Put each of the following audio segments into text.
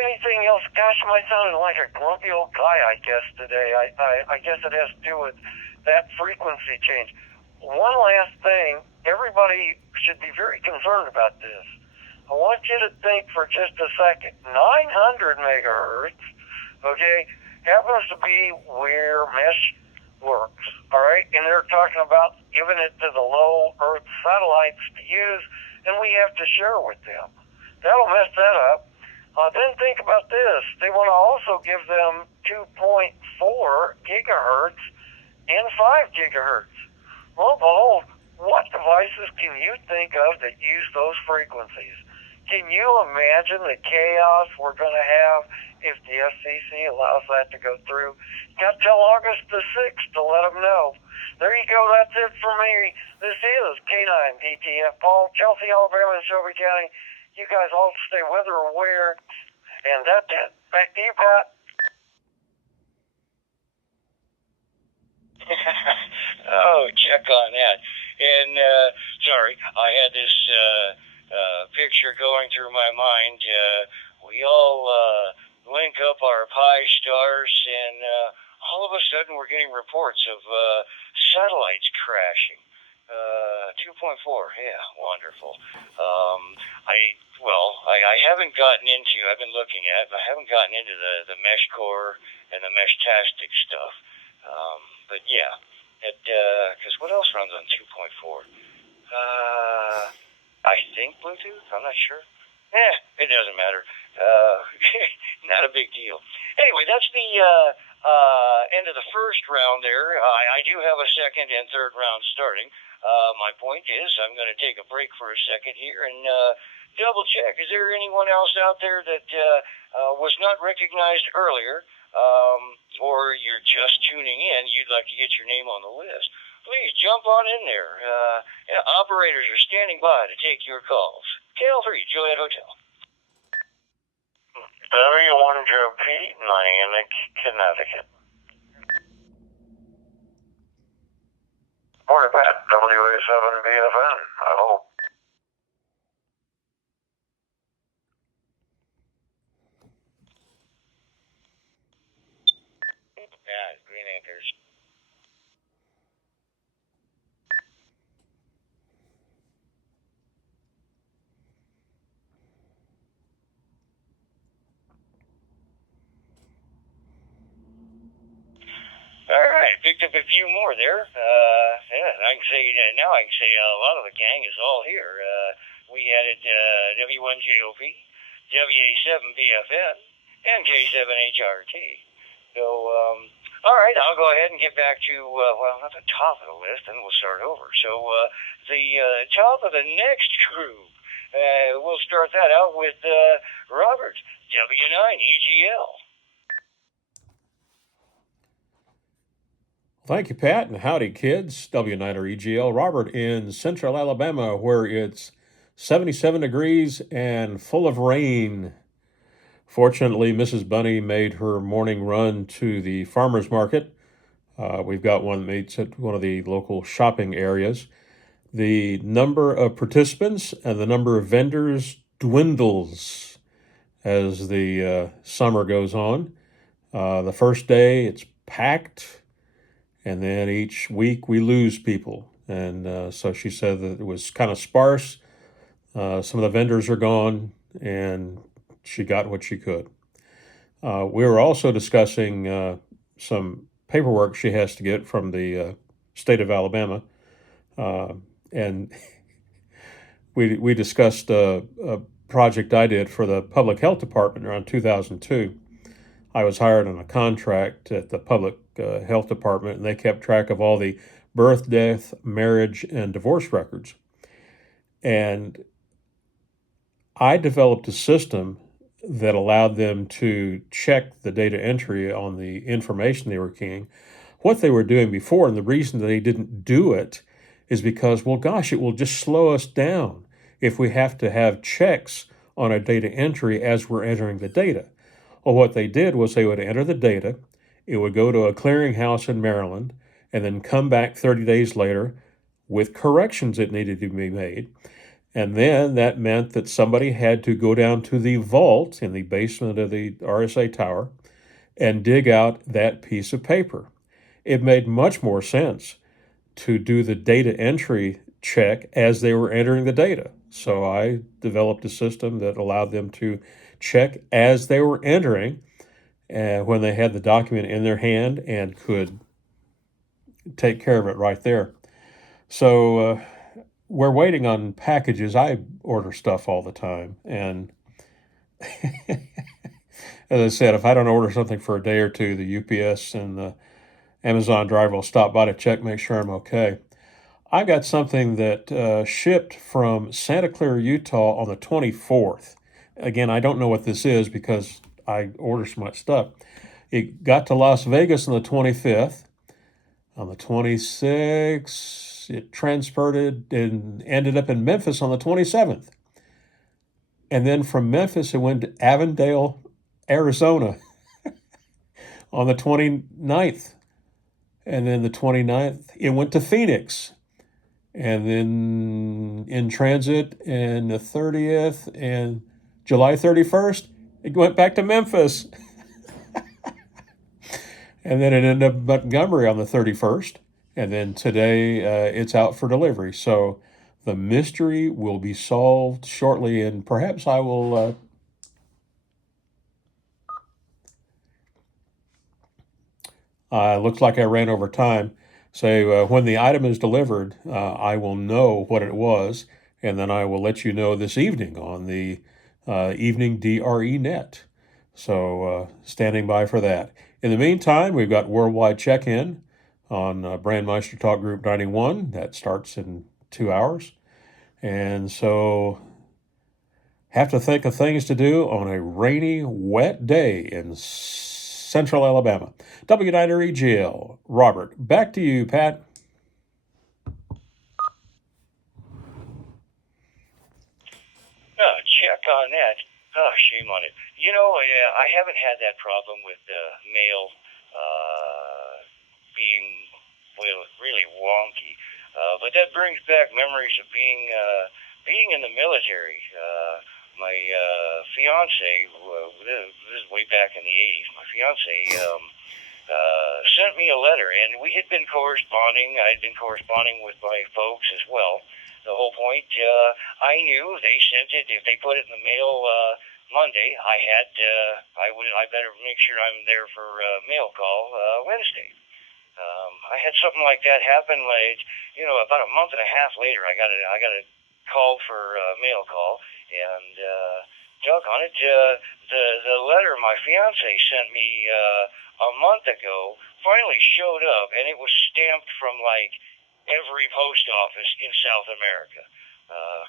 anything else? Gosh, am I sounding like a grumpy old guy, I guess, today. I guess it has to do with that frequency change. One last thing, everybody should be very concerned about this. I want you to think for just a second. 900 megahertz, okay, happens to be where mesh works, all right? And they're talking about giving it to the low Earth satellites to use, and we have to share with them. That'll mess that up. Then think about this. They want to also give them 2.4 gigahertz and 5 gigahertz. Well, behold, what devices can you think of that use those frequencies? Can you imagine the chaos we're going to have if the FCC allows that to go through? Got till August the 6th to let them know. There you go. That's it for me. This is K9 DTF Paul, Chelsea, Alabama, and Shelby County. You guys all stay weather aware. And that's it. Back to you, Pat. Oh, check on that. And sorry, I had this picture going through my mind. We all link up our Pi stars, and all of a sudden we're getting reports of satellites crashing. 2.4, yeah, wonderful. I haven't gotten into, I've been looking at, but I haven't gotten into the mesh core and the mesh-tastic stuff. But yeah, because what else runs on 2.4? I think Bluetooth, I'm not sure. It doesn't matter. Not a big deal. Anyway, that's the end of the first round there. I do have a second and third round starting. My point is I'm going to take a break for a second here and double check. Is there anyone else out there that was not recognized earlier, or you're just tuning in, you'd like to get your name on the list? Please jump on in there. Operators are standing by to take your calls. KL3, Juliet Hotel. W1JP, Niantic, Connecticut. Morning, Pat. WA7BFN, I hope. Yeah, Green Acres. All right, picked up a few more there. I can say now. I can say a lot of the gang is all here. We added W1JOP, WA7BFN, and J7HRT. So, all right, I'll go ahead and get back to not the top of the list, and we'll start over. So, the top of the next group, we'll start that out with Robert, W9EGL. Thank you, Pat, and howdy, kids. W9EGL, Robert in central Alabama, where it's 77 degrees and full of rain. Fortunately, Mrs. Bunny made her morning run to the farmer's market. We've got one that meets at one of the local shopping areas. The number of participants and the number of vendors dwindles as the summer goes on. The first day, it's packed. And then each week we lose people. And so she said that it was kind of sparse. Some of the vendors are gone, and she got what she could. We were also discussing some paperwork she has to get from the state of Alabama. And we discussed a project I did for the public health department around 2002. I was hired on a contract at the public health department, and they kept track of all the birth, death, marriage, and divorce records. And I developed a system that allowed them to check the data entry on the information they were keying, what they were doing before. And the reason that they didn't do it is because, well, gosh, it will just slow us down if we have to have checks on our data entry as we're entering the data. Well, what they did was they would enter the data, it would go to a clearinghouse in Maryland, and then come back 30 days later with corrections that needed to be made. And then that meant that somebody had to go down to the vault in the basement of the RSA tower and dig out that piece of paper. It made much more sense to do the data entry check as they were entering the data. So I developed a system that allowed them to check as they were entering when they had the document in their hand and could take care of it right there. So we're waiting on packages. I order stuff all the time. And as I said, if I don't order something for a day or two, the UPS and the Amazon driver will stop by to check, make sure I'm okay. I got something that shipped from Santa Clara, Utah on the 24th. Again, I don't know what this is because I order so much stuff. It got to Las Vegas on the 25th. On the 26th, it transported and ended up in Memphis on the 27th. And then from Memphis, it went to Avondale, Arizona on the 29th. And then the 29th, it went to Phoenix. And then in transit, and the 30th and July 31st, it went back to Memphis. And then it ended up in Montgomery on the 31st. And then today it's out for delivery. So the mystery will be solved shortly, and perhaps I will. Looks like I ran over time. So when the item is delivered, I will know what it was, and then I will let you know this evening on the evening DRE net. So standing by for that. In the meantime, we've got Worldwide Check-In on Brandmeister Talk Group 91. That starts in 2 hours. And so have to think of things to do on a rainy, wet day in Central Alabama. W9REGL. Robert, back to you, Pat. Check on that. Oh, shame on it. You know, I haven't had that problem with mail being, well, really wonky. But that brings back memories of being in the military. My fiance, this is way back in the 80s, my fiance sent me a letter, and we had been corresponding. I had been corresponding with my folks as well. The whole point, I knew they sent it. If they put it in the mail Monday, I better make sure I'm there for mail call Wednesday. I had something like that happen. Like, about a month and a half later, I got a call for mail call, and doggone it, the letter my fiance sent me a month ago finally showed up, and it was stamped from like every post office in South America.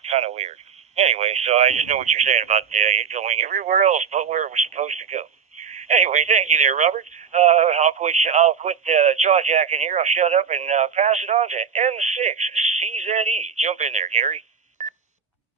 Kind of weird. Anyway, so I just know what you're saying about it going everywhere else but where it was supposed to go. Anyway, thank you there, Robert. I'll quit jaw jacking here. I'll shut up and pass it on to N6CZE. Jump in there, Gary.